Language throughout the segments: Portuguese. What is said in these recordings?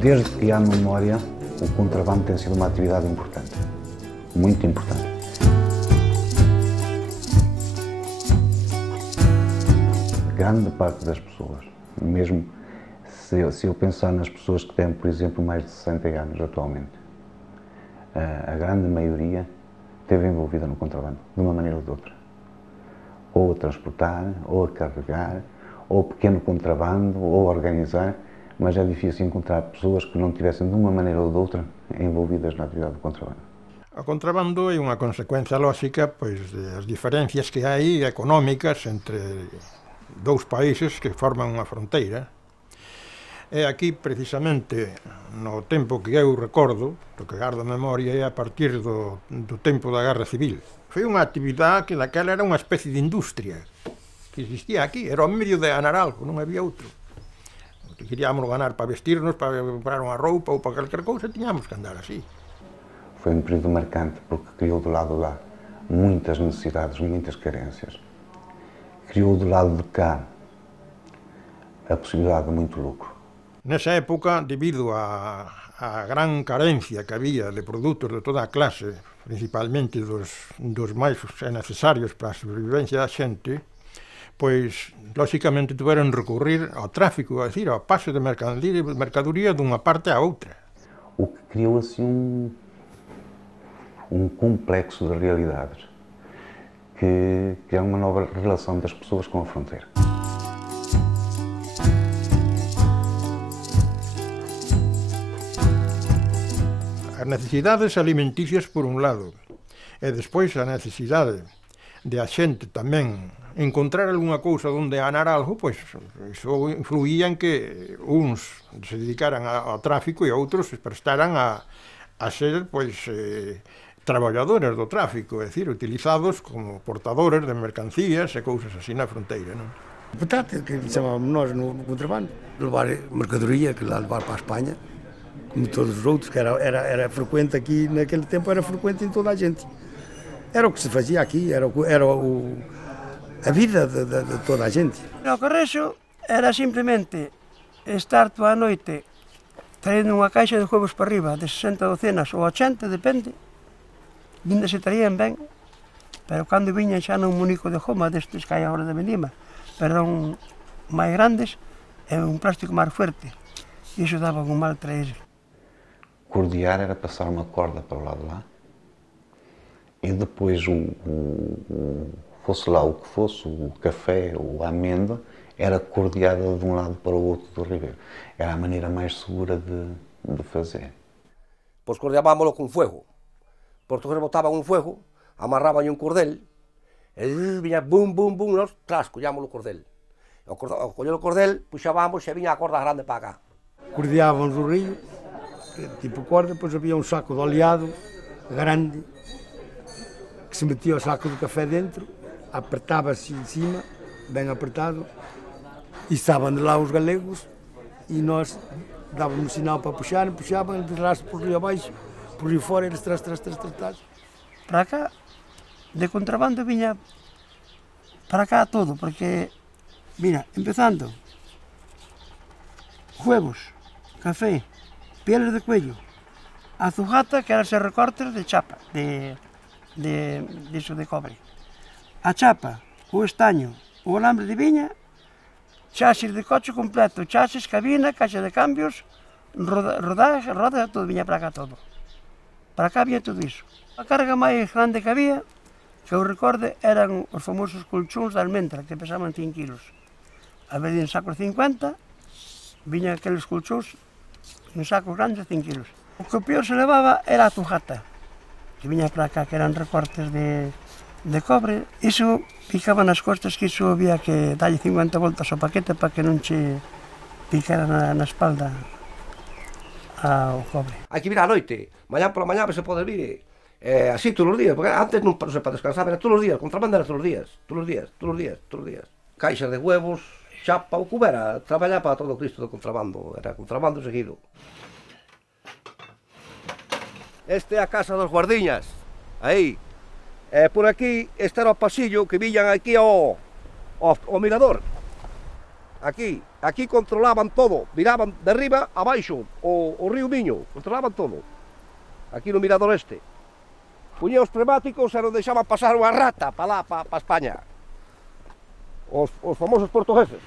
Desde que há memória, o contrabando tem sido uma atividade importante, muito importante. Grande parte das pessoas, mesmo se eu pensar nas pessoas que têm, por exemplo, mais de 60 anos atualmente, a grande maioria esteve envolvida no contrabando, de uma maneira ou de outra. Ou a transportar, ou a carregar, ou pequeno contrabando, ou a organizar, mas é difícil encontrar pessoas que não tivessem, de uma maneira ou de outra, envolvidas na atividade do contrabando. O contrabando é unha consecuencia lóxica das diferencias que hai económicas entre dous países que forman unha fronteira. E aquí, precisamente, no tempo que eu recordo, do que gardo memoria, é a partir do tempo da Guerra Civil. Foi unha actividade que daquela era unha especie de industria que existía aquí, era o medio de ganar algo, non había outro. Se queríamos ganar para vestirnos, para comprar unha roupa ou para calquer cousa, tiñamos que andar así. Foi um período marcante porque criou do lado de lá muitas necessidades, muitas carências. Criou do lado de cá a possibilidade de muito lucro. Nesa época, debido á gran carencia que había de produtos de toda a clase, principalmente dos máis necesarios para a sobrevivencia da xente, pois, lóxicamente, tuveron recurrir ao tráfico, é dicir, ao pase de mercadoría dunha parte á outra. O que criou, assim, um complexo de realidades, que é uma nova relação das pessoas com a fronteira. As necesidades alimenticias, por un lado, e despois a necesidade de a xente tamén encontrar algunha cousa onde ganar algo, pois iso influía en que uns se dedicaran ao tráfico e outros se prestaran a ser, pois, traballadores do tráfico, é dicir, utilizados como portadores de mercancías e cousas así na fronteira, non? Importante, que chamábamos nós no contrabando, levar mercadoria, que lá levar para a Espanha, como todos os outros, que era frequente aqui, naquele tempo era frequente em toda a gente. Era o que se fazia aqui, era a vida de toda a gente. O correxo era simplemente estar toda a noite traendo unha caixa de huevos para arriba, de 60 docenas ou 80, depende. Vinda se traían ben, pero cando viñan xa nun munico de goma, destes que hai agora de vendima, perdón, máis grandes, e un plástico máis fuerte. E iso daba un mal traer. Cordear era passar uma corda para o lado de lá e depois, fosse lá o que fosse, o café ou a amêndoa, era cordeada de um lado para o outro do ribeiro. Era a maneira mais segura de fazer. Pois cordeábamoslo con fuego. Portugueses botaban un fuego, amarraban un cordel, e viña bum, bum, bum, nós, tras, collámoslo o cordel. Ao coller o cordel, puxábamos e viña a corda grande para cá. Cordeávamos o río, tipo corda, depois havia um saco de oleado grande, que se metia o saco de café dentro, apertava-se em cima, bem apertado, e estavam de lá os galegos, e nós dávamos sinal para puxar, puxavam, de trás por rio abaixo, por rio fora, eles trás. Para cá, de contrabando viña para cá todo, porque, mira, empezando, huevos, café, pieles de cuello, A zujata, que eran os recortes de chapa, de cobre. A chapa, o estaño, o alambre de viña, chasis de coche completo, chasis, cabina, caixa de cambios, rodaje, todo, viña para cá todo. Para cá había todo iso. A carga máis grande que había, que eu recorde, eran os famosos colchóns de almendra, que pesaban 100 kilos. A vez de en sacos 50, viñan aqueles colchóns en sacos grandes de 100 kilos. O que peor se levaba era a zujata, que viña para cá, que eran recortes de cobre. Iso picaba nas costas, que iso había que darlle 50 voltas ao paquete para que non che picara na espalda ao cobre. Hai que vir á noite, mañá pola mañá se pode vir, así todos os días, porque antes non se para descansar, era todos os días, contrabando era todos os días, todos os días, todos os días, todos os días. Caixas de huevos, chapa, o que era, traballar para todo o Cristo do contrabando, era contrabando seguido. Este é a casa dos guardiñas, aí. Por aquí, este era o pasillo que viñan aquí ao mirador. Aquí controlaban todo, miraban de arriba a baixo, o río Miño, controlaban todo. Aquí no mirador este. Puñía os pneumáticos e non deixaban pasar unha rata para lá, para España. Os famosos portugueses.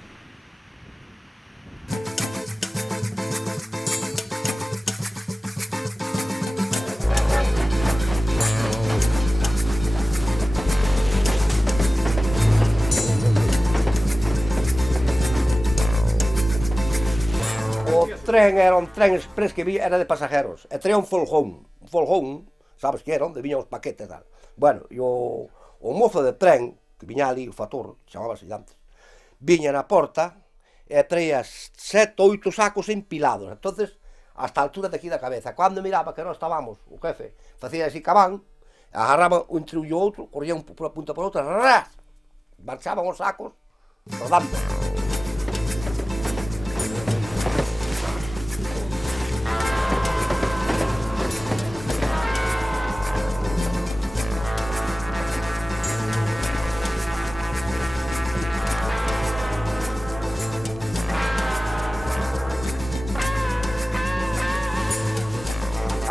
O tren era un tren express que era de pasajeros, e traía un folgón, sabes que era, onde viñan os paquetes e tal. Bueno, e o mozo de tren, que viña ali, o fator, chamábase antes, viña na porta e traía 7 ou 8 sacos empilados, entonces hasta a altura de aquí da cabeza. Cando miraba que nós estábamos, o jefe, facía así cabán, agarraba entre un e outro, corría por unha punta por outra, ras, marchaban os sacos rodando.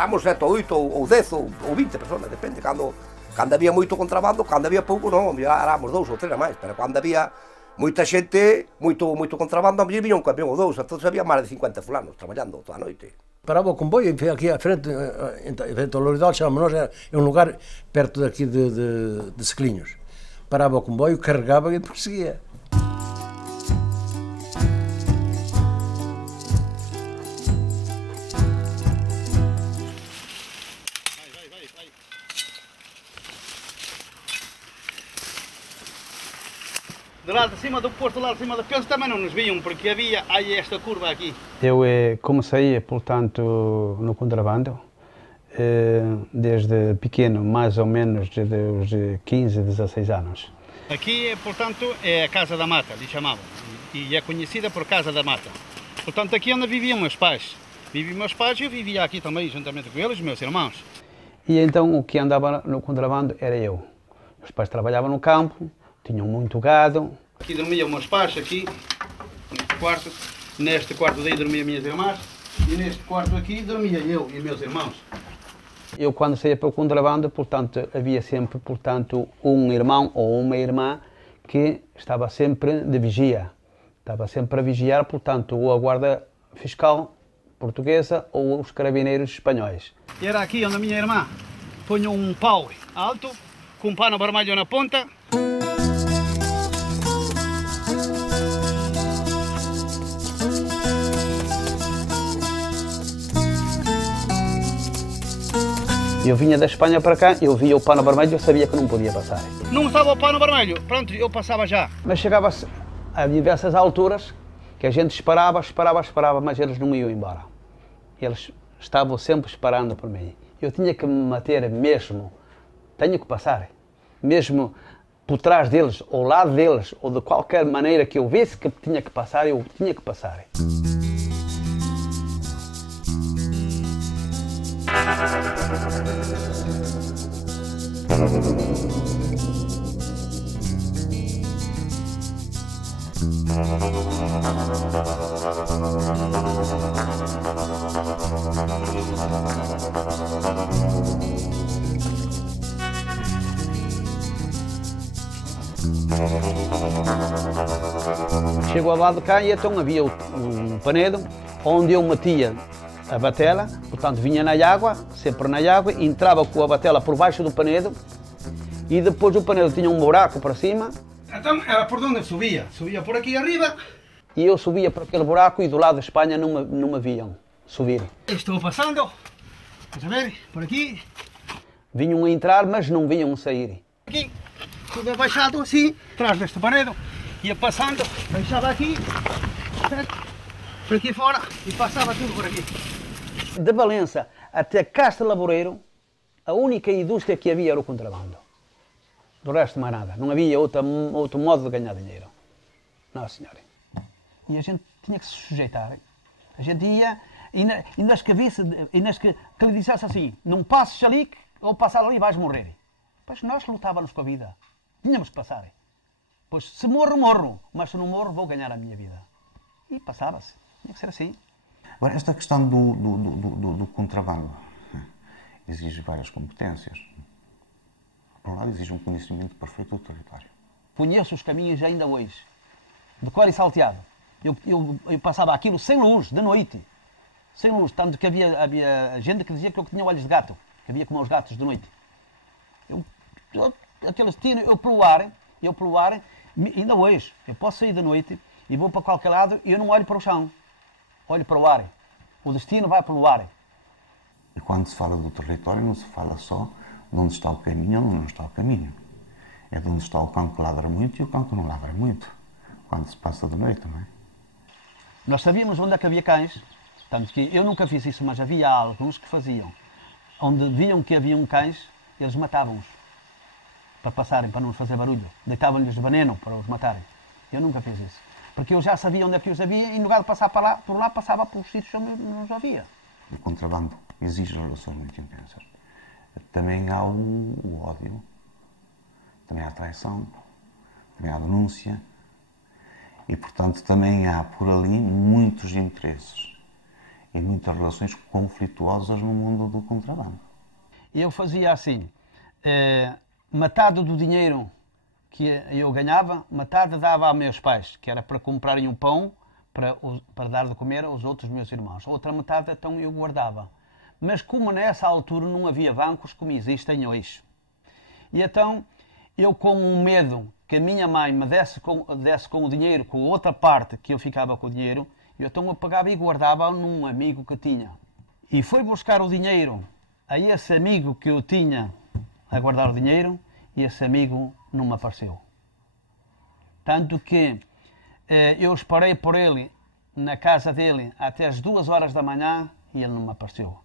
Éramos 7 ou 8 ou 10 ou 20 personas, depende, cando había moito contrabando, cando había pouco non, éramos 2 ou 3 a máis, pero cando había moita xente, moito contrabando, a mellor viña un camión ou 2, entón había máis de 50 fulanos traballando toda a noite. Paraba o comboio aquí à frente ao Loridal, chamamos nós, é un lugar perto daqui de Secliños. Paraba o comboio, carregaba e depois seguía. De lá de cima do posto, lá de cima da pensa, também não nos viam, porque havia aí esta curva aqui. Eu comecei, portanto, no contrabando, desde pequeno, mais ou menos desde os 15, 16 anos. Aqui, portanto, é a Casa da Mata, lhe chamavam, e é conhecida por Casa da Mata. Portanto, aqui é onde viviam meus pais. Viviam meus pais e eu vivia aqui também, juntamente com eles, meus irmãos. E então o que andava no contrabando era eu. Meus pais trabalhavam no campo, tinham muito gado. Aqui dormiam meus pais, aqui, neste quarto daí dormiam minhas irmãs, e neste quarto aqui dormia eu e meus irmãos. Eu quando saía para o contrabando, portanto, havia sempre, portanto, um irmão ou uma irmã que estava sempre de vigia. Estava sempre a vigiar, portanto, ou a guarda fiscal portuguesa ou os carabineiros espanhóis. E era aqui onde a minha irmã punha um pau alto, com um pano vermelho na ponta. Eu vinha da Espanha para cá, eu via o pano vermelho, eu sabia que não podia passar. Não estava o pano vermelho, pronto, eu passava já. Mas chegava a diversas alturas que a gente esperava, mas eles não iam embora. Eles estavam sempre esperando por mim. Eu tinha que me manter mesmo, tenho que passar, mesmo por trás deles, ao lado deles, ou de qualquer maneira que eu visse que tinha que passar, eu tinha que passar. Chego ao lado de cá e então havia um panedo onde eu metia a batela, portanto vinha na água, sempre na água, entrava com a batela por baixo do panedo e depois o panedo tinha um buraco para cima. Então era por onde subia? Subia por aqui arriba. E eu subia por aquele buraco e do lado da Espanha não me viam subir. Estou passando, estás a ver, por aqui. Vinham a entrar, mas não vinham a sair. Aqui, tudo abaixado assim, atrás deste panedo. Ia passando, baixava aqui, por aqui fora e passava tudo por aqui. De Valença até Castro Laboreiro, a única indústria que havia era o contrabando. Do resto, mais nada. Não havia outro modo de ganhar dinheiro. Não, senhora. E a gente tinha que se sujeitar. A gente ia, e nas que lhe dissesse assim, não passes ali, ou passar ali vais morrer. Pois nós lutávamos com a vida. Tínhamos que passar. Pois se morro, morro. Mas se não morro, vou ganhar a minha vida. E passava-se. Tinha que ser assim. Agora, esta questão do contrabando exige várias competências. Por um lado, exige um conhecimento perfeito do território. Conheço os caminhos ainda hoje, de cor e salteado. Eu passava aquilo sem luz, de noite. Sem luz, tanto que havia gente que dizia que eu tinha olhos de gato, que havia como os gatos de noite. Aqueles tiros, eu pelo ar, ainda hoje, eu posso sair de noite e vou para qualquer lado e eu não olho para o chão. Olho para o ar. O destino vai pelo ar. E quando se fala do território, não se fala só de onde está o caminho ou onde não está o caminho. É de onde está o cão que ladra muito e o cão que não ladra muito. Quando se passa de noite, não é? Nós sabíamos onde é que havia cães. Tanto que eu nunca fiz isso, mas havia alguns que faziam. Onde viam que haviam cães, eles matavam-os. Para passarem, para não nos fazer barulho. Deitavam-lhes veneno para os matarem. Eu nunca fiz isso. Porque eu já sabia onde é que os havia e, em lugar de passar por lá, passava por sítios onde não os havia. O contrabando exige relações muito intensas. Também há o ódio, também há a traição, também há a denúncia e, portanto, também há por ali muitos interesses e muitas relações conflituosas no mundo do contrabando. Eu fazia assim, metade do dinheiro que eu ganhava, metade dava a meus pais, que era para comprarem um pão para dar de comer aos outros meus irmãos. A outra metade, então, eu guardava. Mas como nessa altura não havia bancos como existem hoje. E então, eu com um medo que a minha mãe me desse com o dinheiro, com a outra parte que eu ficava com o dinheiro, então eu pagava e guardava num amigo que tinha. E foi buscar o dinheiro a esse amigo que eu tinha a guardar o dinheiro e esse amigo não me apareceu. Tanto que eu esperei por ele na casa dele até as 2 horas da manhã e ele não me apareceu.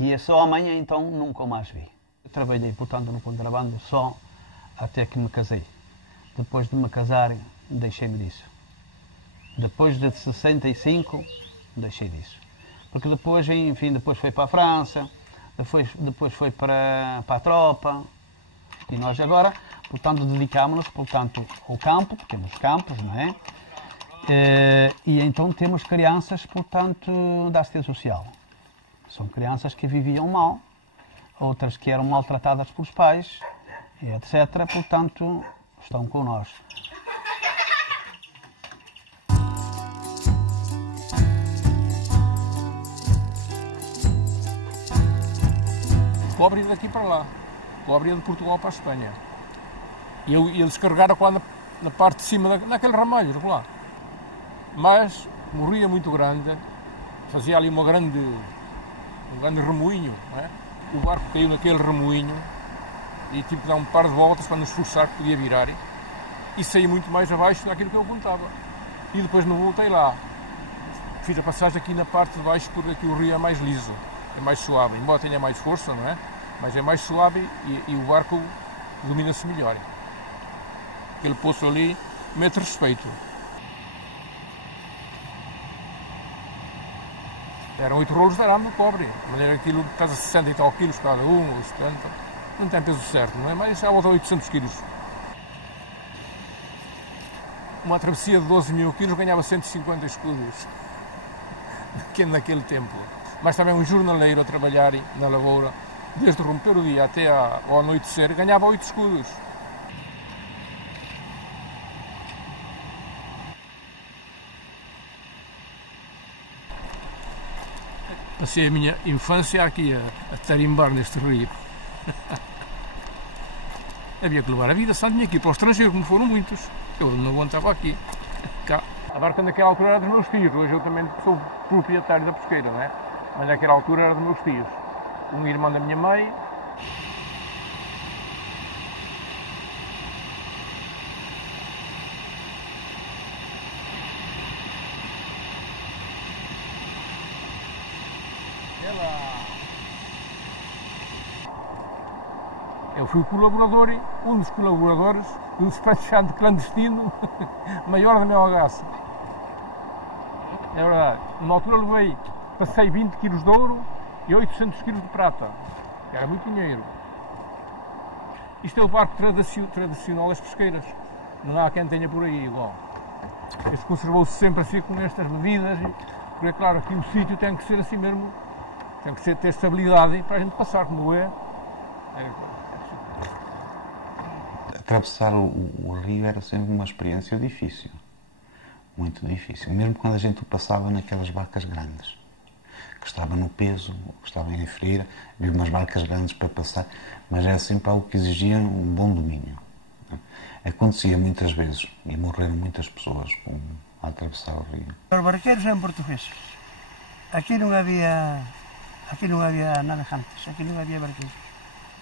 E esse homem, então, nunca mais vi. Eu trabalhei, portanto, no contrabando só até que me casei. Depois de me casar, deixei-me disso. Depois de 65, deixei disso. Porque depois, enfim, depois foi para a França, depois foi para a tropa. E nós agora, portanto, dedicámos-nos, portanto, ao campo, porque temos campos, não é? E então temos crianças, portanto, da assistência social. São crianças que viviam mal, outras que eram maltratadas pelos pais, etc. Portanto, estão com nós. Cobre daqui para lá, cobre de Portugal para a Espanha. E eu ia descarregar lá na parte de cima daquele ramalho, lá. Mas morria muito grande, fazia ali um grande remoinho, não é? O barco caiu naquele remoinho e tive que dar um par de voltas para nos esforçar que podia virar e saí muito mais abaixo daquilo que eu contava. E depois não voltei lá. Fiz a passagem aqui na parte de baixo porque aqui o rio é mais liso, é mais suave, embora tenha mais força, não é? Mas é mais suave e o barco domina-se melhor. Aquele poço ali mete respeito. Eram 8 rolos de arame de cobre, de maneira que aquilo pesa 60 e tal quilos cada um, ou 70. Não tem peso certo, não é? Mas à volta de 800 quilos. Uma travessia de 12 mil quilos ganhava 150 escudos naquele tempo. Mas também um jornaleiro a trabalhar na lavoura, desde romper o dia até ao anoitecer, ganhava 8 escudos. Passei a minha infância aqui a tarimbar neste rio. Havia que levar a vida, só tinha que ir para o estrangeiro, como foram muitos. Eu não aguentava aqui. Cá. A barca naquela altura era dos meus tios, hoje eu também sou proprietário da pesqueira, não é? Mas naquela altura era dos meus tios. Uma irmã da minha mãe. Eu fui colaborador, um dos colaboradores do despachante clandestino maior da minha algaça. É verdade. Na altura levei, passei 20 kg de ouro e 800 kg de prata. Era muito dinheiro. Isto é o barco tradicional das pesqueiras. Não há quem tenha por aí igual. Este conservou-se sempre assim com estas medidas, porque é claro que o sítio tem que ser assim mesmo, tem que ter estabilidade para a gente passar, como é. Atravessar o rio era sempre uma experiência difícil, muito difícil, mesmo quando a gente o passava naquelas barcas grandes, que estava no peso, que estava em freira, havia umas barcas grandes para passar, mas era sempre algo que exigia um bom domínio. Acontecia muitas vezes, e morreram muitas pessoas a atravessar o rio. Os barqueiros eram portugueses. Aqui não havia navegantes, aqui não havia barqueiros.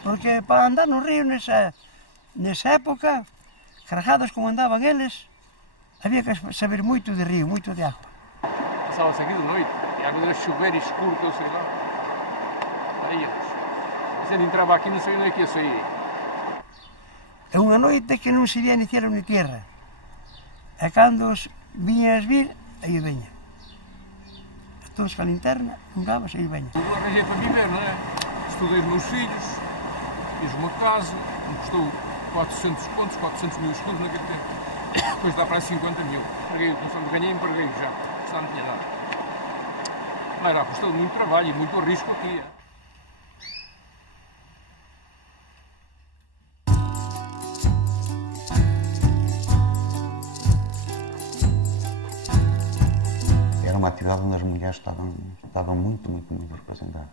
Porque para andar no rio nessa época, carregados como andavam eles, havia que saber muito de rio, muito de água. Passava-se aqui de noite, e às vezes era chover e escuro, que eu sei lá. Aí, mas ele entrava aqui e não sabia onde é que ia sair. É uma noite que não se via nem céu nem terra. É quando vinhas vir, aí venha. Todos com a linterna, não davas, aí venha. Eu arranjei para viver, não é? Estudei os meus filhos, fiz uma casa, me custou 400 contos, 400 mil escudos naquele tempo. Depois dá para 50 mil. Paguei, começando a ganhar, empreguei já. Já não tinha nada. Mas era, custou muito trabalho e muito risco aqui. Era uma atividade onde as mulheres estavam muito representadas.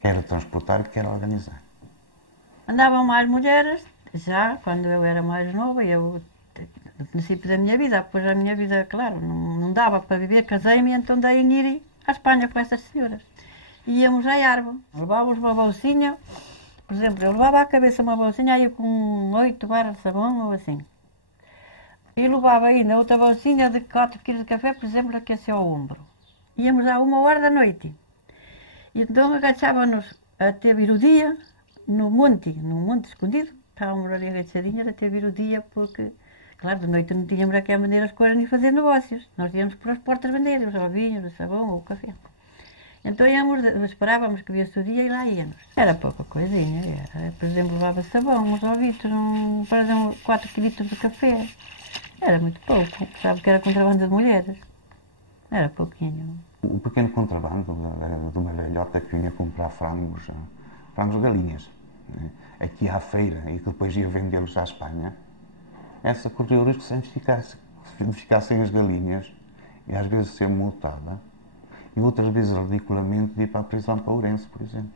Quer transportar, quer organizar. Andavam mais mulheres, já quando eu era mais nova, eu, no princípio da minha vida, depois a minha vida, claro, não dava para viver, casei-me, então dei em ir à Espanha com essas senhoras. Íamos à árvore, levávamos uma bolsinha, por exemplo, eu levava à cabeça uma bolsinha aí com 8 barras de sabão ou assim. E levava ainda outra bolsinha de 4 kg de café, por exemplo, aqui assim ao ombro. Íamos à 1h da noite. E então agachávamos até vir o dia, no monte escondido. Estávamos ali agachadinhos até vir o dia, porque, claro, de noite não tínhamos a que vender as coisas nem fazer negócios. Nós íamos por as portas vender os ovinhos, o sabão ou o café. Então esperávamos que viesse o dia e lá íamos. Era pouca coisinha, era. Por exemplo, levava sabão, uns ovitos, por exemplo, 4 kg de café. Era muito pouco, sabe que era contrabando de mulheres. Era pouquinho. Um pequeno contrabando de uma velhota que vinha comprar frangos galinhas, né? Aqui à feira e que depois ia vendê-los à Espanha. Essa corria o risco de se ficassem as galinhas e às vezes ser multada e outras vezes ridiculamente de ir para a prisão para Ourense, por exemplo.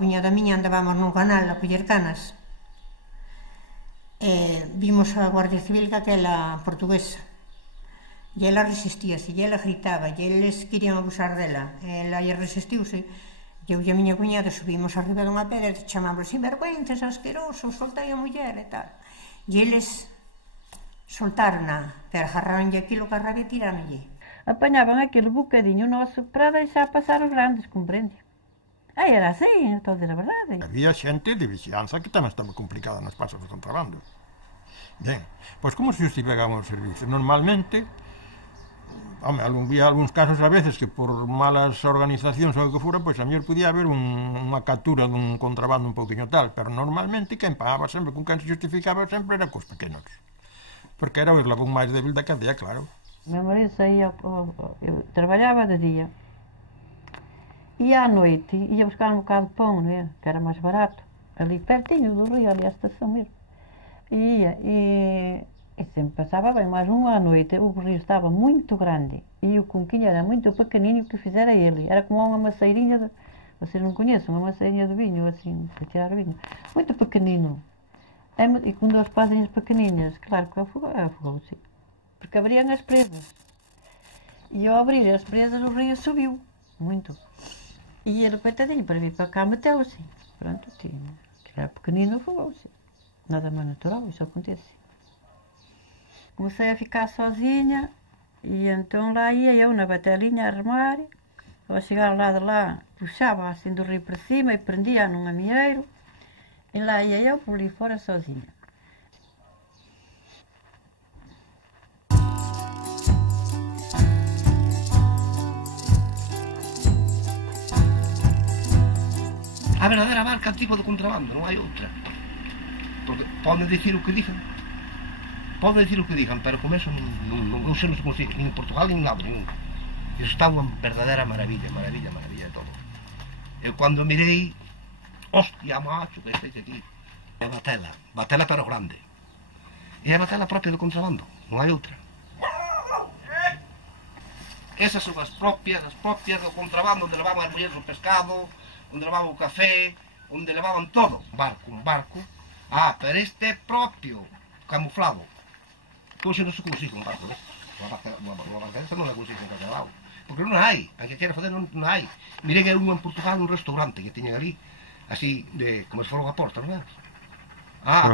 Cuñada miña andábamos nun canal a coller canas e vimos a Guardia Civil aquela portuguesa e ela resistíase e ela gritaba e eles querían abusar dela e ela resistiuse e eu e a miña cuñada subimos arriba dunha pedra e chamámos sinvergüenzas, asquerosos, soltai a muller e tal e eles soltaron-na, pero agarraronlle aquilo que a rabia e tiraronlle. apanhaban aquele bocadinho noso para deixar pasar os grandes, compreende? Era assim, estou a dizer a verdade. Había xente de vixianza que tamén estaba complicada nos pasos de contrabando. Ben, pois como se justificaban os servicios? Normalmente, había algúns casos a veces que por malas organizacións ou o que fora, pois a mellor podía haber unha captura dun contrabando un pouquinho tal, pero normalmente quen pagaba sempre, con quen se justificaba sempre era cos pequenos. Porque era o eslabón máis débil da cadea, claro. Meu marido saía, eu traballaba de día, e à noite ia buscar um bocado de pão, não é? Que era mais barato, ali pertinho do rio, ali à estação mesmo. E ia, e sempre passava bem, mas à noite o rio estava muito grande e o conquinho era muito pequenino, o que fizera ele. Era como uma maceirinha, vocês não conhecem, uma maceirinha de vinho, assim, para tirar vinho. Muito pequenino. E com duas pazinhas pequeninas, claro que afogou-se. Porque abriam as presas. E ao abrir as presas o rio subiu, muito. E ele, coitadinho, para vir para cá, meteu-se. Pronto, que era pequenino, afogou-se. Nada mais natural, isso acontece. Comecei a ficar sozinha e então lá ia eu na batelinha a remar. Ao chegar lá de lá, puxava assim do rio para cima e prendia num amieiro. E lá ia eu por ali fora sozinha. A verdadeira barca tipo de contrabando, non hai outra. Porque poden dicir o que dicen. Poden dicir o que dicen, pero como eso non se nos consigue, nin en Portugal, nin nada, nin. Iso está unha verdadeira maravilla de todo. Eu cando mirei, hostia, macho, que estáis aquí. É batela pero grande. E é a batela propia do contrabando, non hai outra. Esas son as propias do contrabando, onde levaban as mulleres o pescado, onde levaban o café, onde levaban todo. Un barco. Pero este é propio, camuflado. Pois non se consigue un barco, unha barca desta non la consigue en calquer lado. Porque non hai, a que quera fazer non hai. Mirei que un en Portugal, un restaurante que tiñan ali, así, como se fora unha porta, non é?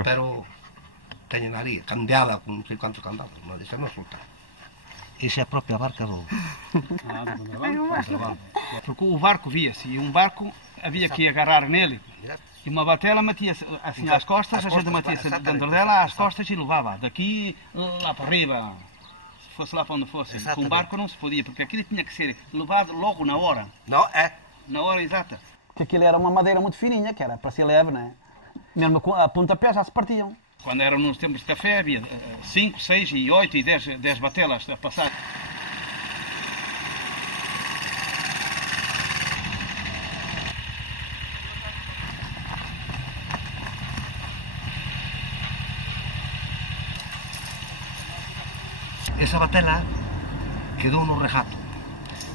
Pero teñen ali, candeada con non sei cantos candados, non deixa non soltar. Esa é a propia barca do contrabando. Porque o barco via-se, e um barco havia que agarrar nele. E uma batela metia-se assim às costas, a gente metia-se dentro dela às costas e levava daqui lá para arriba, se fosse lá para onde fosse. Com um barco não se podia, porque aquilo tinha que ser levado logo na hora. Não, na hora exata. Porque aquilo era uma madeira muito fininha, que era para ser leve, não é? Mesmo a pontapé já se partiam. Quando eram nos tempos de café havia 5, 6 e 8 e 10 batelas a passar. Esa batela quedou no regato.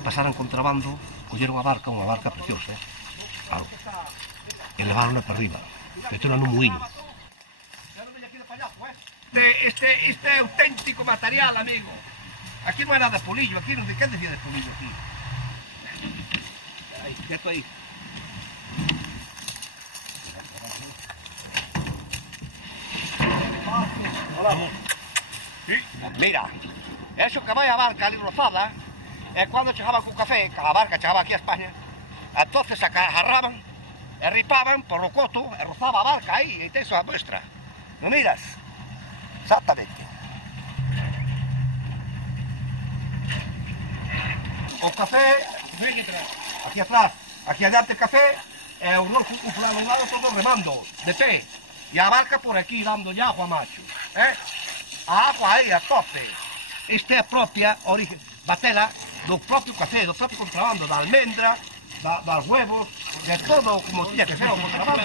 Pasaran contrabando, colleron a barca, unha barca preciosa, claro, e levaron para arriba, meteron no muíño. Este é auténtico material, amigo. Aquí non é nada de polillo, aquí non sei que decía de polillo aquí. Aí, quieto aí. Hola. Mira, eso que vai a barca ali rozada, é cando chegaban con café, que a barca chegaba aquí a España, entonces se agarraban e ripaban por o coto e rozaba a barca aí, e tes a muestra. Non miras? Exactamente. O café, aquí atrás, aquí adiante café, e o rojo por lado lado todo remando, de pé. E a barca por aquí dando agua, macho. A agua aí a tope. Esta é a propia origen, batela do propio café, do propio contrabando, da almendra, dos huevos, de todo como tiña que ser o contrabando.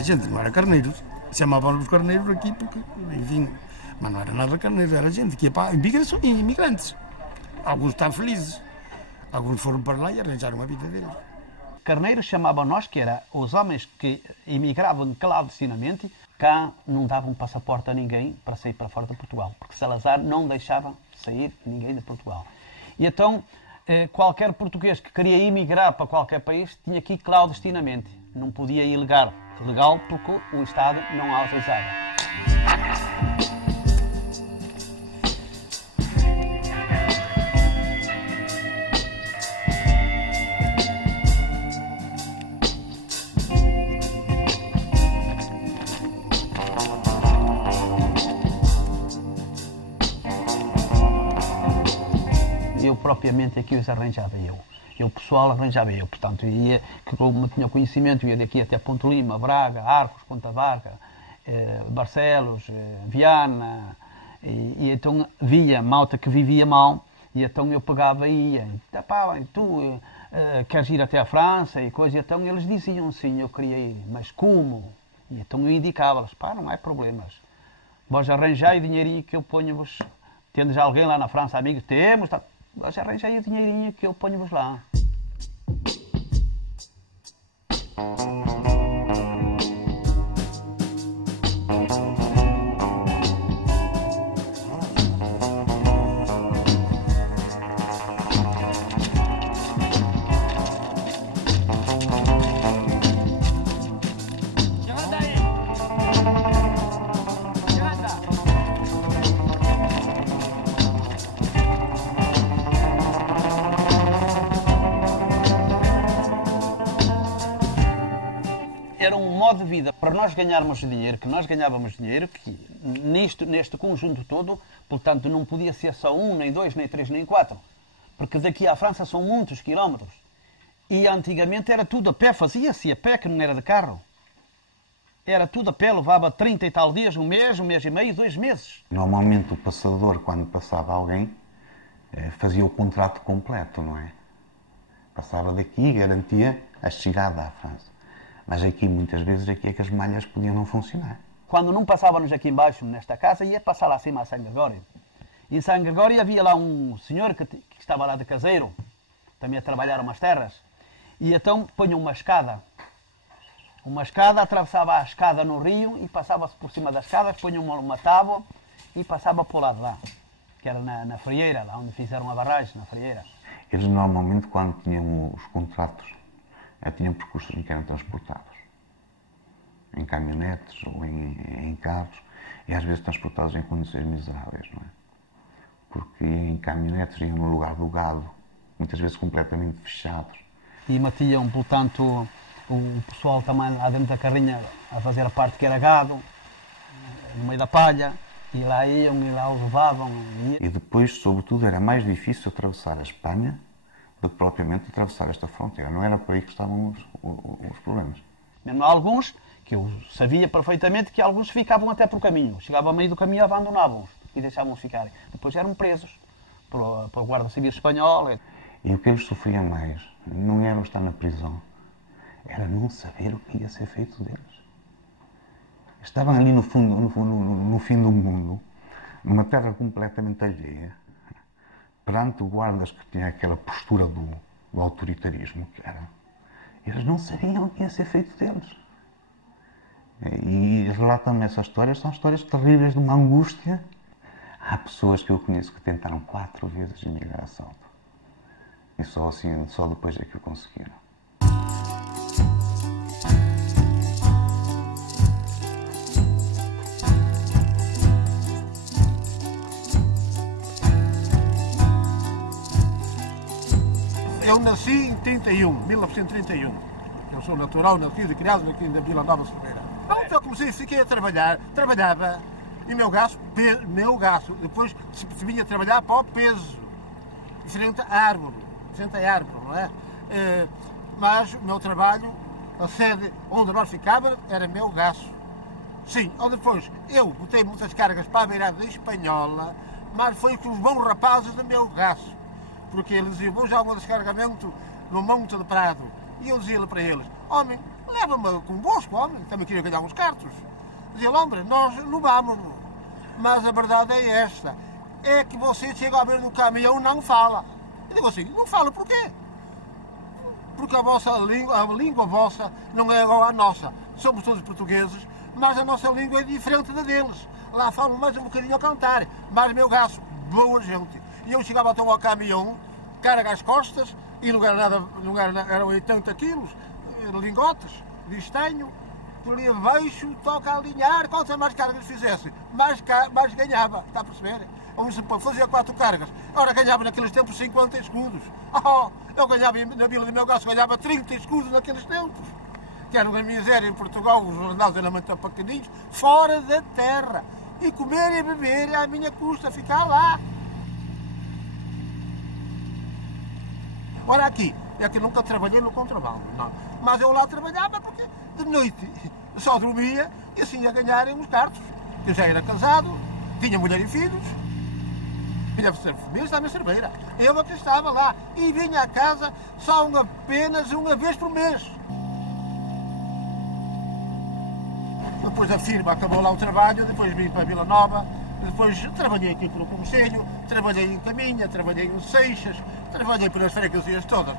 era gente, não era carneiros. Chamavam-nos carneiros aqui porque, enfim, mas não era nada carneiro, era gente que ia para imigrantes. Alguns estão felizes, alguns foram para lá e arranjaram a vida deles. Carneiros chamavam nós, que era os homens que emigravam clandestinamente, cá não davam passaporte a ninguém para sair para fora de Portugal, porque Salazar não deixava sair ninguém de Portugal. E então, qualquer português que queria emigrar para qualquer país tinha que ir clandestinamente, não podia ir legal porque o Estado não autorizava. Eu propriamente aqui os arranjava eu. O pessoal arranjava eu, portanto, ia, que como tinha conhecimento, ia daqui até Ponte Lima, Braga, Arcos, Ponta Varca, Barcelos, Viana, e então via malta que vivia mal, e então eu pegava e ia, tu queres ir até a França e coisa, e então eles diziam sim, eu queria ir, mas como? E então eu indicava-lhes, não há problemas, vós arranjai o dinheirinho que eu ponho-vos, tendes alguém lá na França, amigos, temos, vós arranjai o dinheirinho que eu ponho-vos lá. Era um modo de vida para nós ganharmos dinheiro, que nós ganhávamos dinheiro, que neste conjunto todo, portanto, não podia ser só 1, nem 2, nem 3, nem 4, porque daqui à França são muitos quilómetros. E antigamente era tudo a pé, fazia-se a pé, que não era de carro. Era tudo a pé, levava 30 e tal dias, um mês e meio, 2 meses. Normalmente o passador, quando passava alguém, fazia o contrato completo, não é? Passava daqui e garantia a chegada à França. Mas aqui, muitas vezes, aqui é que as malhas podiam não funcionar. Quando não passávamos aqui embaixo, nesta casa, ia passar lá acima a São Gregório. E em São Gregório havia lá um senhor que estava lá de caseiro, também a trabalhar umas terras, e então punha uma escada. Uma escada, atravessava a escada no rio e passava-se por cima das escadas, punha uma tábua e passava para o lado lá, que era na Frieira, lá onde fizeram a barragem, na Frieira. Eles normalmente, quando tinham os contratos, tinham percursos em que eram transportados, em caminhonetes ou em carros, e às vezes transportados em condições miseráveis, não é? Porque em caminhonetes iam no lugar do gado, muitas vezes completamente fechados. E metiam, portanto, o pessoal também lá dentro da carrinha a fazer a parte que era gado, no meio da palha, e lá iam e lá o levavam. E depois, sobretudo, era mais difícil atravessar a Espanha do que propriamente atravessar esta fronteira. Não era por aí que estavam os problemas. Mesmo há alguns, que eu sabia perfeitamente, que alguns ficavam até por caminho. Chegavam ao meio do caminho, abandonavam-os e deixavam-os ficarem. Depois eram presos pela Guarda Civil Espanhola. E o que eles sofriam mais não era estar na prisão, era não saber o que ia ser feito deles. Estavam ali no fundo, no fim do mundo, numa terra completamente alheia, perante guardas que tinham aquela postura do autoritarismo que era. Eles não sabiam o que ia ser feito deles. E relatam-me essas histórias, são histórias terríveis de uma angústia. Há pessoas que eu conheço que tentaram 4 vezes emigrar a Salto. E só depois é que o conseguiram. Eu nasci em 1931. Eu sou natural, nascido e criado aqui na Vila Nova de Silveira. Então eu comecei, fiquei a trabalhar, trabalhava e meu gasto, depois se vinha trabalhar para o peso, diferente à árvore, não é? Mas o meu trabalho, a sede onde nós ficávamos, era meu gasto. Sim, ou depois eu botei muitas cargas para a beirada espanhola, mas foi com os bons rapazes do meu gasto. Porque eles diziam, vou já um descarregamento no Monte de Prado. E eu dizia-lhe para eles, homem, leva-me convosco, homem, também queria ganhar uns cartos. Dizia, homem, nós levámos-lo, mas a verdade é esta, é que você chega a ver no caminhão e não fala. Eu digo assim, não fala porquê? Porque a língua vossa não é igual à nossa. Somos todos portugueses, mas a nossa língua é diferente da deles. Lá falam mais um bocadinho a cantar, mas meu gasto, boa gente. E eu chegava até ao caminhão, carga às costas, e não era nada, eram 80 quilos, lingotes de estanho, por ali abaixo, toca a alinhar, quantas mais cargas fizesse, mais ganhava, está a perceber? Ou fazia 4 cargas, ora ganhava naqueles tempos 50 escudos. Eu ganhava na Vila de Melgaço, ganhava 30 escudos naqueles tempos. Que eram a miséria em Portugal, os jornais eram muito pequeninos, fora da terra. E comer e beber à minha custa, ficar lá. Ora aqui, é que nunca trabalhei no contrabando, não. Mas eu lá trabalhava porque de noite só dormia e assim ia ganhar uns cartos. Eu já era casado, tinha mulher e filhos, vinha ser feliz da minha cerveira. Eu aqui estava lá e vinha a casa só apenas uma vez por mês. Depois a firma acabou lá o trabalho, depois vim para Vila Nova, depois trabalhei aqui pelo Conselho, trabalhei em Caminha, trabalhei em Seixas, trabalhei pelas freguesias todas.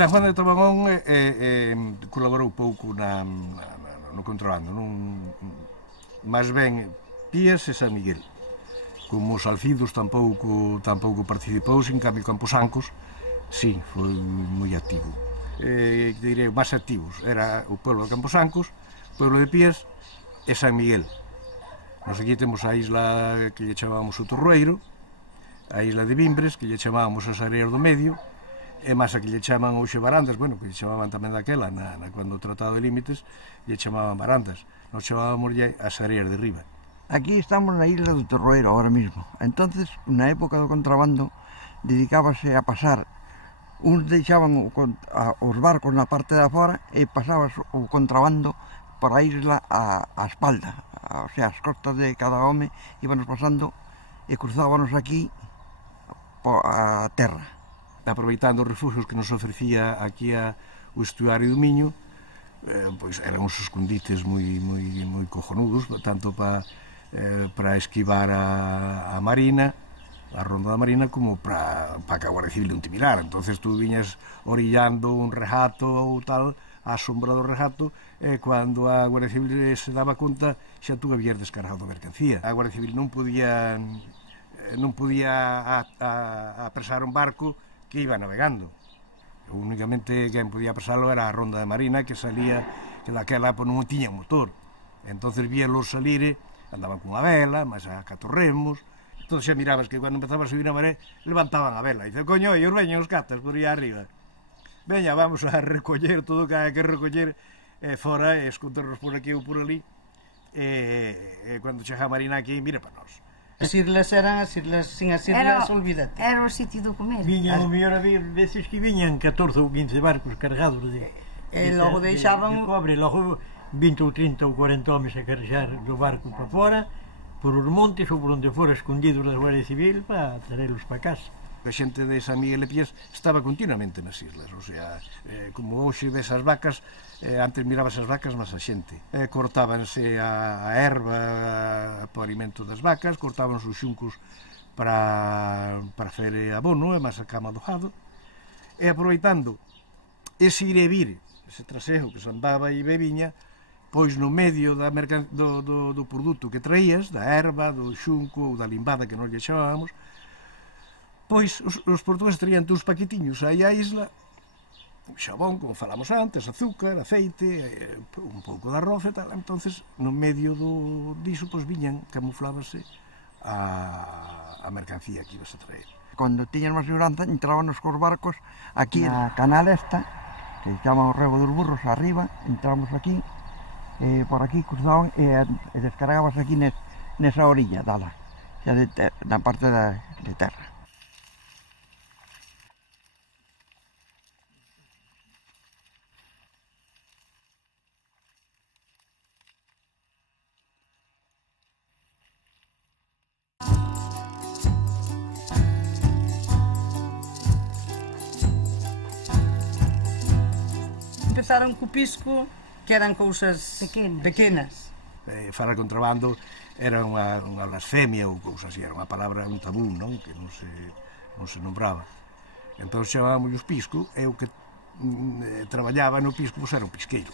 San Juan de Tabagón colaborou pouco no contrabando, máis ben Pías e San Miguel. Como os Alcidos tampouco participou, en cambio Camposancos, sí, foi moi activo. Direi, máis activos, era o pueblo de Camposancos, o pueblo de Pías e San Miguel. Nos aquí temos a isla que lle chamábamos o Torroeiro, a isla de Vimbres, que lle chamábamos as Areas do Medio, e máis a que lle chaman hoxe Barandas, bueno, que lle chamaban tamén daquela, cando o Tratado de Límites, lle chamaban Barandas. Nos chamábamos as Areas de Riba. Aquí estamos na isla do Torroeiro ahora mismo. Entonces, na época do contrabando, dedicábase a pasar, uns deixaban os barcos na parte de afora e pasabas o contrabando por a isla a espalda, o sea, as costas de cada home íbanos pasando e cruzábanos aquí a terra. Aproveitando os refugios que nos ofrecía aquí o estuario do Miño, pois eran uns escondites moi cojonudos, tanto para esquivar a Marina, a ronda da Marina, como para que a Guardia Civil non te mirara. Entonces tú viñas orillando un rejato ou tal, á sombra do rejato, e cando a Guardia Civil se daba conta, xa tú habías descargado a mercancía. A Guardia Civil non podía apresar un barco que iba navegando. Únicamente quen podía pasalo era a ronda de Marina, que salía, que daquela non tiña motor. Entonces víalos salir, andaban cunha vela, máis a 4 remos. Entón xa mirabas que cando empezaba a subir a maré, levantaban a vela. E dice, coño, e os veñen os catas por aí arriba. Veña, vamos a recoller todo o que hai que recoller fora e escondernos por aquí ou por ali. E cando chega a Marina aquí, mira para nós. As islas eran as islas, sin as islas, olvídate. Era o sitio do comer. Viñan, o mellor había veces que viñan 14 ou 15 barcos cargados de logo deixaban... de cobre, logo 20 ou 30 ou 40 homes a carregar do barco para fora, por os montes ou por onde fora escondidos da Guardia Civil para traelos para casa. A xente de San Miguel e Pías estaba continuamente nas islas, o sea, como hoxe ves as vacas, antes mirabas as vacas, mas a xente. Cortábanse a erva para o alimento das vacas, cortábanse os xuncos para fer abono, e máis a cama do gado, e aproveitando ese ir e vir, ese trasejo que sambaba e bebiña, pois no medio do produto que traías, da erva, do xunco ou da limbada que nos lle chamábamos, pois os portugueses traían uns paquetiños aí á isla, xabón, como falamos antes, azúcar, aceite, un pouco de arroz e tal. Entonces, no medio diso, pois viñan, camuflábase a mercancía que ibas a traer. cando tiñan máis seguranza, entrábanos cos barcos aquí na canal esta, que se chama o Rego dos Burros, arriba, entramos aquí, por aquí cruzaban e descargabas aquí nesa orilla dala, xa na parte de terra. Empezaron co pisco, que eran cousas pequenas. Falar contrabando era unha blasfemia ou cousas así, era unha palabra, un tabú, non? Que non se nombraba. Entón chamámoslle os pisco, e o que traballaba no pisco era o pisqueiro.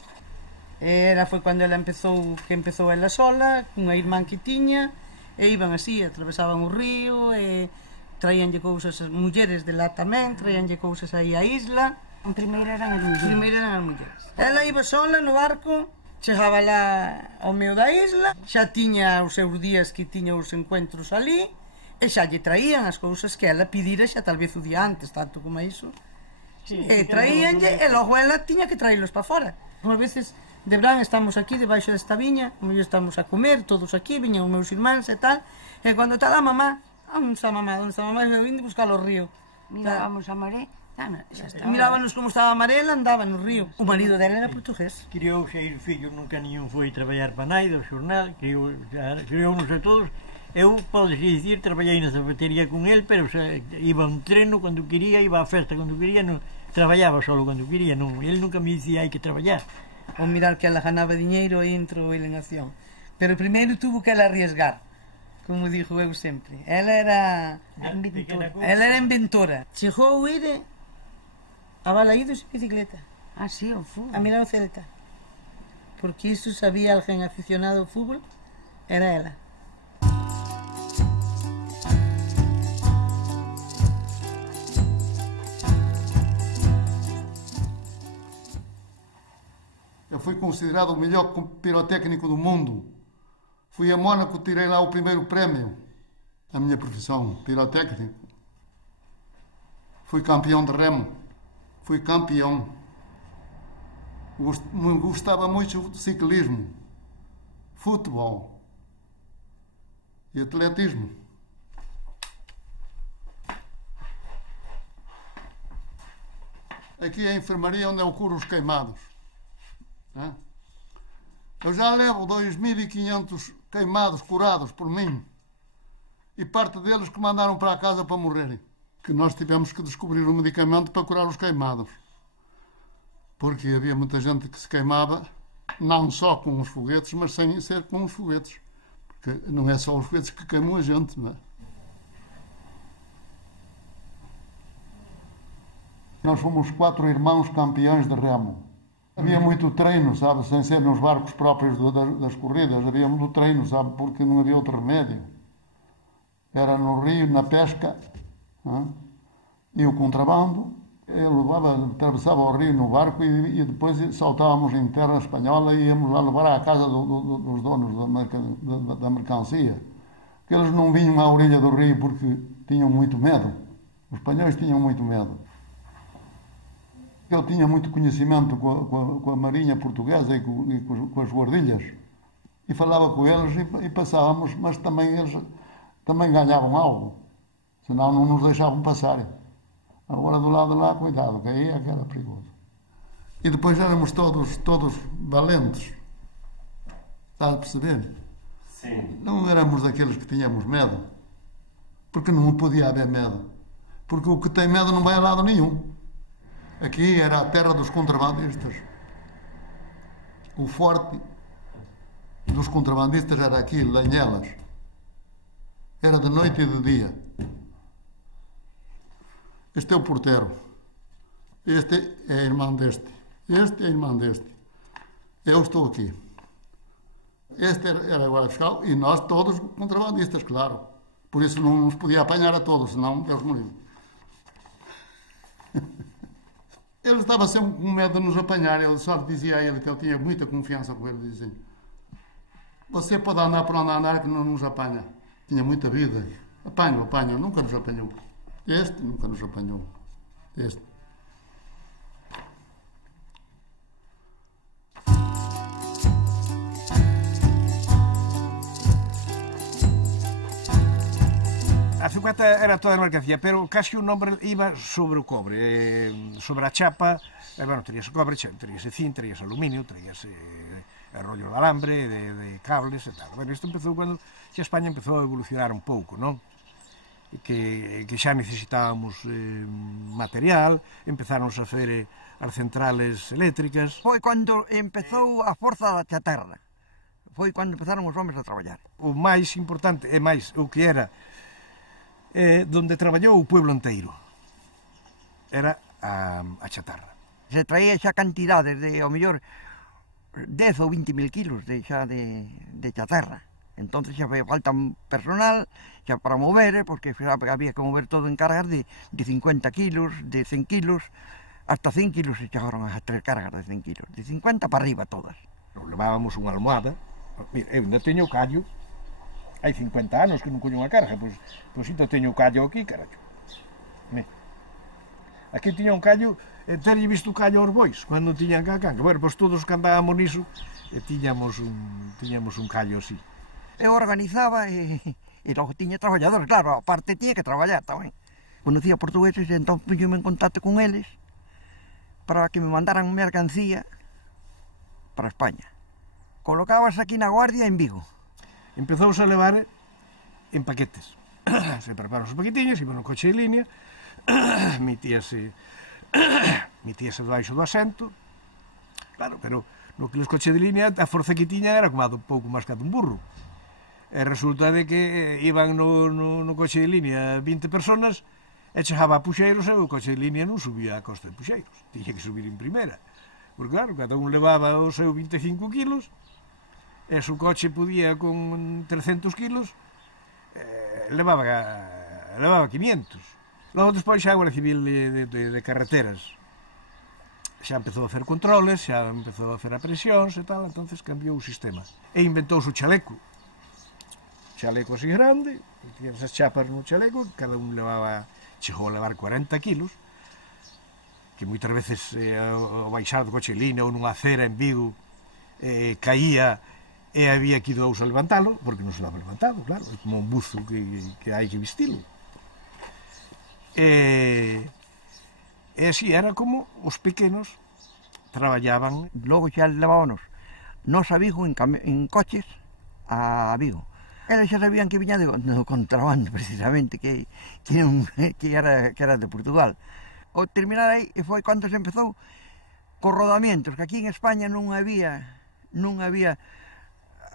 Foi cando ela empezou ela sola, cunha irmán que tiña, e iban así, atravesaban o río, e traíanlle cousas, as mulleres de lá tamén, traíanlle cousas aí á isla. Primeiro eran as mulleres. Ela iba sola no barco, chegaba lá ao medio da isla, xa tiña os seus días que tiña os encuentros ali, e xa lle traían as cousas que ela pidira xa tal vez o día antes, tanto como iso. E traíanlle, e logo ela tiña que traílos para fora. Unhas veces de verán estamos aquí debaixo desta viña, como estamos a comer, todos aquí, viñan os meus irmáns e tal, e cando está a mamá, onde está mamá, eu vim de buscar o río. Mirábamos a maré. Mirábanos como estaba a marela, andaba no río. O marido dela era portugués. Criou 6 fillos, nunca ninguén foi traballar para nai do xornal, criounos a todos. Eu, podes dicir, traballei na zapatería con el, pero iba a un treno cando quería, iba a festa cando quería, non traballaba solo cando quería, non. El nunca me dicía hai que traballar. Ou mirar que ela ganaba diñeiro e entrou ele en acción. Pero primeiro tuvo que ela arriesgar, como dixo eu sempre. Ela era inventora. Chegou a ir a Balaídos en bicicleta. Sí, ao fútbol. A mirar o Celta. Porque iso sabía alguén aficionado ao fútbol, era ela. Eu fui considerado o melhor pirotécnico do mundo. Fui a Mónaco, tirei lá o primeiro prémio. A minha profissão, pirotécnico. Fui campeão de remo. Fui campeão. Gostava muito de ciclismo, futebol e atletismo. Aqui é a enfermaria onde eu curo os queimados. Eu já levo 2.500 queimados curados por mim e parte deles que mandaram para casa para morrerem. Que nós tivemos que descobrir um medicamento para curar os queimados. Porque havia muita gente que se queimava, não só com os foguetes, mas sem ser com os foguetes. Porque não é só os foguetes que queimam a gente, não é? Nós fomos 4 irmãos campeões de remo. Havia muito treino, sabe, sem ser nos barcos próprios das corridas. Havia muito treino, sabe, porque não havia outro remédio. Era no rio, na pesca. E o contrabando, ele atravessava o rio no barco e depois saltávamos em terra espanhola e íamos lá levar à casa dos donos da mercancia. Porque eles não vinham à orelha do rio porque tinham muito medo. Os espanhóis tinham muito medo. Eu tinha muito conhecimento com a marinha portuguesa e com as guardilhas. E falava com eles e passávamos, mas também eles também ganhavam algo. Senão não nos deixavam passar. Agora do lado de lá, cuidado, que aí é que era perigoso. E depois éramos todos valentes. Está a perceber? Sim. Não éramos daqueles que tínhamos medo. Porque não podia haver medo. Porque o que tem medo não vai a lado nenhum. Aqui era a terra dos contrabandistas. O forte dos contrabandistas era aqui, Lanhelas. Era de noite e de dia. Este é o porteiro. Este é a irmã deste. Este é a irmã deste. Eu estou aqui. Este era o guarda fiscal e nós todos contrabandistas, claro. Por isso não nos podia apanhar a todos, senão Deus me livre. Ele estava sempre com medo de nos apanhar. Eu só dizia a ele que eu tinha muita confiança com ele. Dizia: você pode andar por onde andar que não nos apanha. Tinha muita vida. Apanho, nunca nos apanhou. Este nunca nos apañou. Este. A azucata era toda mercancía, pero casi o nombre iba sobre o cobre, sobre a chapa, bueno, teríase cobre, teríase zinc, teríase aluminio, teríase rollo de alambre, de cables e tal. Bueno, isto empezou cando xa España empezou a evolucionar un pouco, non? Que xa necesitábamos material, empezáronse a fer as centrales eléctricas. Foi cando empezou a forza da chatarra, foi cando empezaron os homes a traballar. O máis importante, é máis o que era donde traballou o pueblo inteiro, era a chatarra. Se traía xa cantidades de, ao mellor, 10 ou 20.000 kilos de chatarra. Entón xa falta personal xa para mover, porque había que mover todo en cargas de 50 kilos, de 100 kilos, hasta 100 kilos se chegaron a 3 cargas de 100 kilos, de 50 para arriba todas. Levábamos unha almohada, mira, eu ainda teño o callo, hai 50 anos que non coño unha carga, pois isto teño o callo aquí, caracho. Aquí tiña un callo, terlle visto o callo aos bois, cando tiñan cacán, que bueno, pois todos que andábamos niso, tiñamos un callo así. Eu organizaba e logo tiña traballadores, claro, aparte tiña que traballar tamén. Conocía portugueses e entón puxome en contacto con eles para que me mandaran mercancía para España. Colocabas aquí na Guardia en Vigo. Empezouse a levar en paquetes. Se preparan os paquetiños, iban no coche de línea, metíase debaixo do asento, claro, pero no que os coches de línea a forza que tiña era como un pouco máis que un burro. E resulta de que iban no coche de línea 20 personas e chegaba a Puxeiros e o coche de línea non subía a costa de Puxeiros, tiña que subir en primeira, porque claro, cada un levaba o seu 25 kilos e o coche podía con 300 kilos levaba 500. Logo despois xa a Guardia Civil de carreteras xa empezou a hacer controles, xa empezou a hacer apresións e tal, entonces cambiou o sistema e inventouse o chaleco así grande, tiñas as chapas no chaleco, cada un chegou a levar 40 kilos, que moitas veces ao baixar do coche de línea ou nunha acera en Vigo caía e había que ir dous a levantalo, porque non se daba levantado, claro, é como un buzo que hai que vestilo. E así era como os pequenos traballaban. Logo xa levábanos nos a Vigo en coches a Vigo. Eles xa sabían que viña do contrabando, precisamente, que era de Portugal. O terminar aí foi cando se empezou cos rodamientos, que aquí en España non había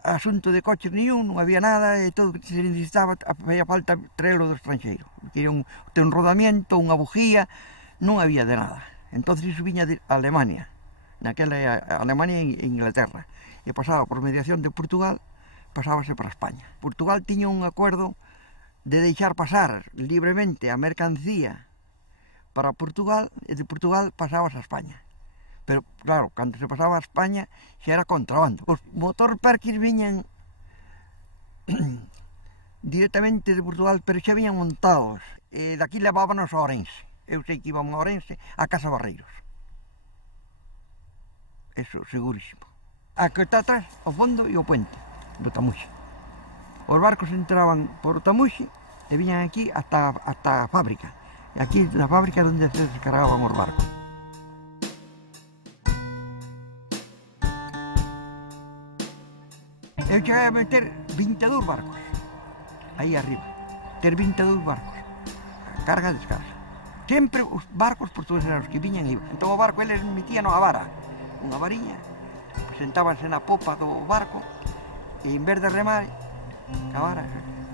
asunto de coches niún, non había nada, e todo que se necesitaba, había falta traerlo do estranxeiro. Quería un rodamiento, unha bujía, non había de nada. Entón iso viña de Alemania, naquela Alemania e Inglaterra, e pasaba por mediación de Portugal, pasábase para España. Portugal tiña un acordo de deixar pasar libremente a mercancía para Portugal, e de Portugal pasabas a España. Pero, claro, cando se pasaba a España xa era contrabando. Os motor parques viñan directamente de Portugal, pero xa viñan montados. E daqui levábanos a Orense. Eu sei que íbamos a Orense, a Casa Barreiros. Eso, segurísimo. A que está atrás, ao fondo e o puente do Tamuxe. Os barcos entraban por o Tamuxe e viñan aquí hasta a fábrica. E aquí na fábrica onde se descargaban os barcos. Eu cheguei a meter 22 barcos aí arriba, ter 22 barcos, carga e descarga. Sempre os barcos portugueses eran os que viñan e iban. Entón o barco eles metían a vara, unha variña, sentábanse na popa do barco e en vez de remar, a vara,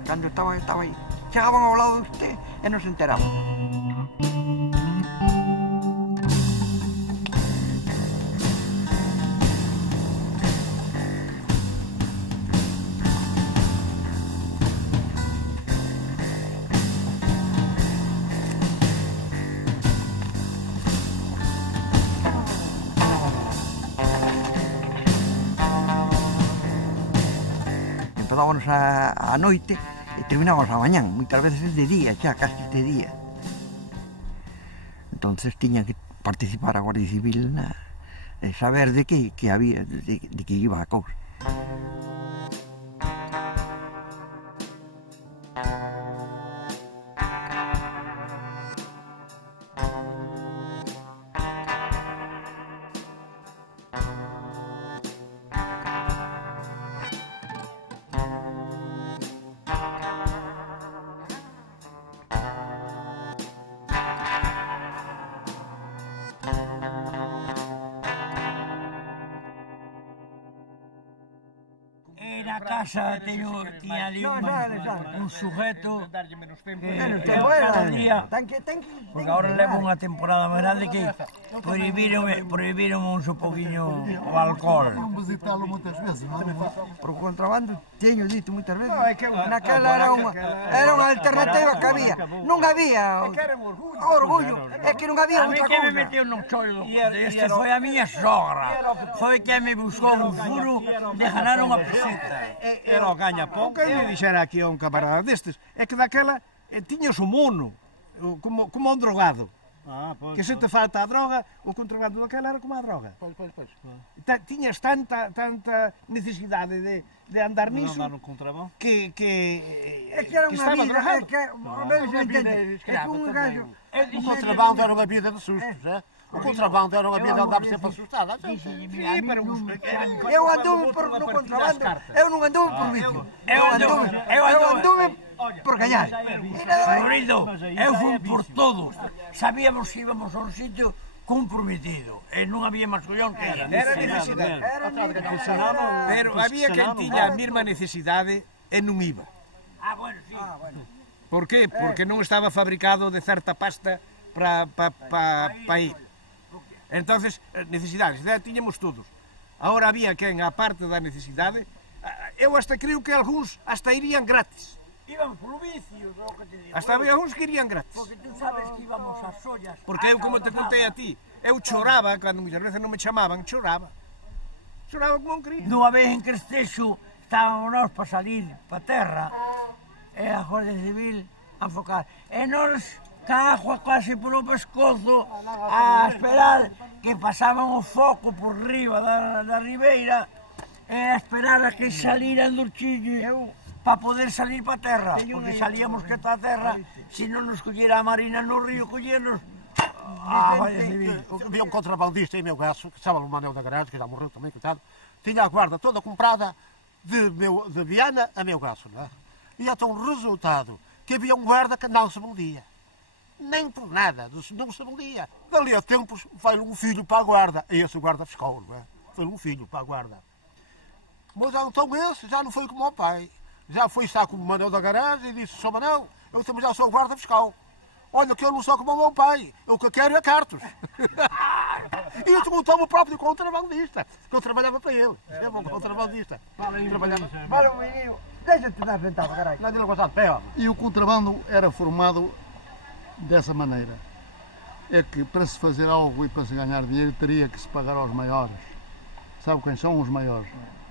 cando estaba aí, chegaban ao lado de usted e non se enteraban. Empezábamos a noite e terminábamos a mañán, moitas veces de día, xa casi de día. entonces tiña que participar a Guardia Civil e saber de que había, de que iba a cousa. Na casa tiña ali un sujeto que cada día, porque agora levo unha temporada máis grande que prohibiron un poquinho o alcohol. Visitá-lo muitas vezes, por contrabando, teño dito muitas vezes. Naquela era unha alternativa que había. Non había orgullo, é que non había outra cousa. A mí que me meteu no chollo deste foi a miña sogra. Foi que me buscou un furo de ganar unha peseta. Era o gaña pouco, e me dixera aquí a un camarada destes, é que daquela tiñas o mono, como un drogado. Que se te falta a droga, o contrabando daquela era como a droga. Tiñas tanta necesidade de andar niso que estaba drogado. O contrabando era unha vida de sustos, é? O contrabando era unha vida de andar sempre assustada. Eu anduve no contrabando, eu non anduve por vicio. Eu anduve por gañar. Florido, eu fui por todos. Sabíamos que íbamos a un sitio comprometido e non había máis collón que era. Era necesidade. Pero había quen tiña a mesma necesidade e non iba. Bueno, sí. Por qué? Porque non estaba fabricado de certa pasta para ir. Entonces, necesidades tiñamos todos. Ahora había quen, a parte da necesidade, eu hasta creo que algúns hasta irían gratis. Íbamos polo vicio, o que te digo. Hasta había algúns que irían gratis. Porque tú sabes que íbamos ás ollas. Porque eu, como te contei a ti, eu choraba, cando muitas veces non me chamaban, choraba. Choraba como un crío. Nunha vez en Crestexo, estábamos nós para salir para terra, e a Guardia Civil a enfocar. E nós, ca agua casi polo pescozo, a esperar que pasaban o foco por riba da ribeira, e a esperar a que saliran dos chillos para poder salir para terra, porque salíamos que está a terra, se non nos collera a Marina no río, collernos a Guardia Civil. Havia un contrabandista em meu gasto, que estava no Manel da Garagem, que já morreu também, coitado, tinha a guarda toda comprada de Viana a meu gasto, não é? E então o resultado, que havia um guarda que não se vendia. Nem por nada, não se vendia. Dali a tempos, veio um filho para a guarda, e esse guarda fiscal, não é? Foi um filho para a guarda. Mas então esse já não foi como o pai. Já foi estar com o Manel da Garagem e disse, Sr. Manel, eu também já sou guarda fiscal. Olha que eu não sou como o meu pai, eu o que quero é cartos. E eu perguntava o próprio contrabandista, que eu trabalhava para ele. É um contrabandista. Vale, menino, deixa-te dar ventana, caralho. Não, ele gostava de pé, ó. E o contrabando era formado dessa maneira. É que para se fazer algo e para se ganhar dinheiro teria que se pagar aos maiores. Sabe quem são os maiores?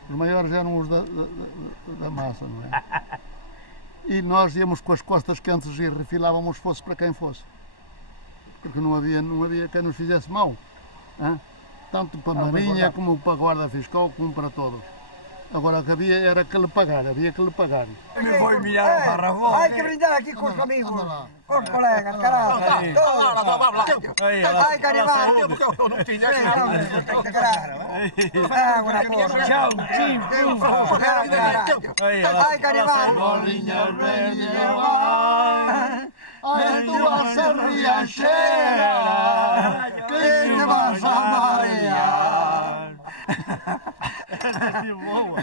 Os maiores eram os da massa, não é? E nós íamos com as costas quentes e refilávamos fosse para quem fosse. Porque não havia quem nos fizesse mal. Hein? Tanto para a Marinha, como para a Guarda Fiscal, como para todos. Agora o que havia era que lhe pagar, havia que lhe pagar. Me vou mirar o barragão. Hai que brindar aqui com os amigos, com os colegas, caralho. Ai, canibal. Eu não tinha. Tchau, tchim, ai, canibal. Bolinhas verdes de mar, ai, tua serriacheira, que te vas a marear. Boa.